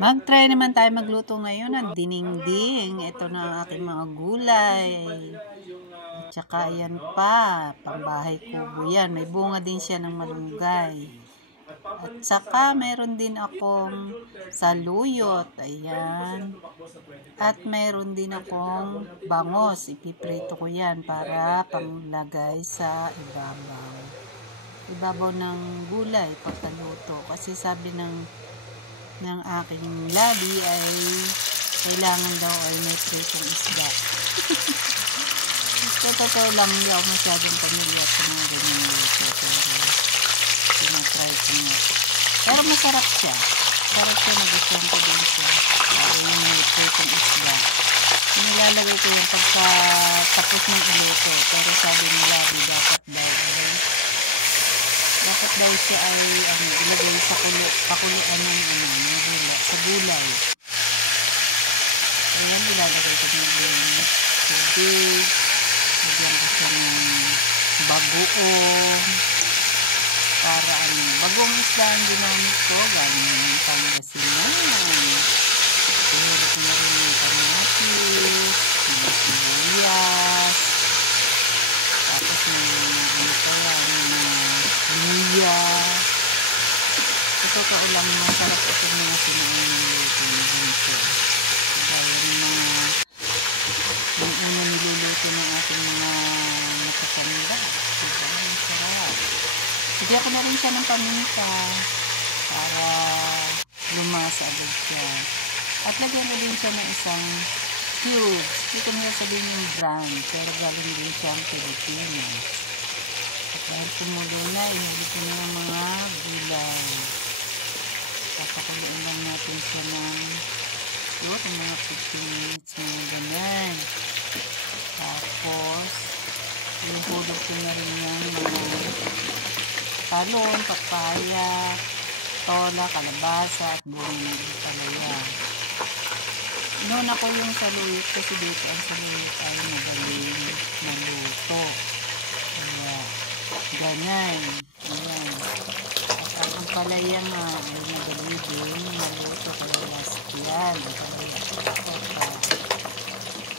Mag-try naman tayo magluto ngayon ng dinengding. Ito na ang aking mga gulay. At saka yan pa, pambahay kubo yan. May bunga din siya ng malunggay. At saka meron din akong saluyot. Ayan. At meron din akong bangos. Ipiprito ko yan para panglagay sa ibabaw ng gulay pagkaluto. Kasi sabi ng aking labi ay kailangan daw ay may pritong isda. So, totoo lang, hindi ako masyadong pamilyar sa mga ganyan luto. Pero tinatry ko nga. Pero masarap siya. Sarap siya, nagustuhan ko din siya. Lalo yung may pritong isda. Nilalagay ko yan pagka tapos ng iluto. Pero sabi ni labi, dapat daw siya ay ilagay sa pakuluan ng sa gulay. Ayan, ilalagay ko ng tubig. Lagyan ko siya ng bagoong. Para bagoong isda ang ginamit ko. Galing ng Pangasinan. Pinili ko na rin yung kamatis, yung sibuyas. Tapos luya. Ito ulam, masarap ito mga sinaing niluluto ng ganito. Gaya ng yung una niluluto ng ating mga matatanda. Diba? Masarap. Hindi ako na rin siya ng paminta para lumasa agad siya. At lagyan ko din siya ng isang cubes. Hindi ko nila sabihin yung brand, pero galing din siyang Pilipinas. Dahil kumulo na, inulit ko na yung mga gulay. Papakuloyin lang natin siya ng mga 15 minutes, mga ganyan. Tapos, inuhulog ko na rin yung mga talon, papaya, tola, kalabasa, at bunga ng palaya. Inuna ko yung saluyot kasi dito ang saluyot ay madaling maluto. Kaya, ganyan. Ayan. At ang palaya nga ay madali din maluto. Kaya last yan.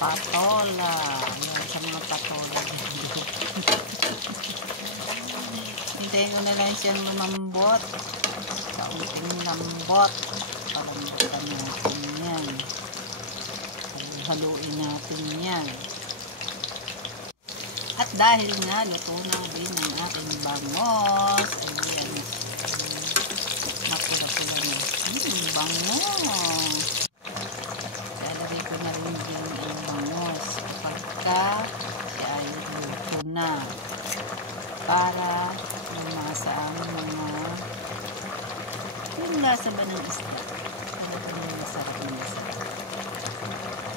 Patola. Ayan, sa mga patola. Hintayin ko na lang siyang lumambot. Kaunting lambot. Palambutan natin yan. Haluin natin yan. At dahil nga luto na din ang aking bangos, ayan, mapula-pula na. Bangos. Lalagay ko na rin din ang bangos kapagka siya ay luto na. Para lumasa ang yung lasa ba ng isda. Talagang masarap na masarap.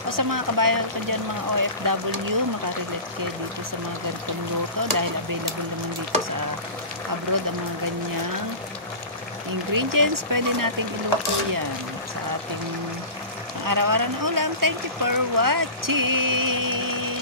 O sa mga kabayan ko dyan, mga OFW, makarelate kayo dito sa mga ganitong luto dahil available naman dito sa abroad ang mga ganyang ingredients. Pwede natin iluto yan sa ating araw-araw na ulam. Thank you for watching!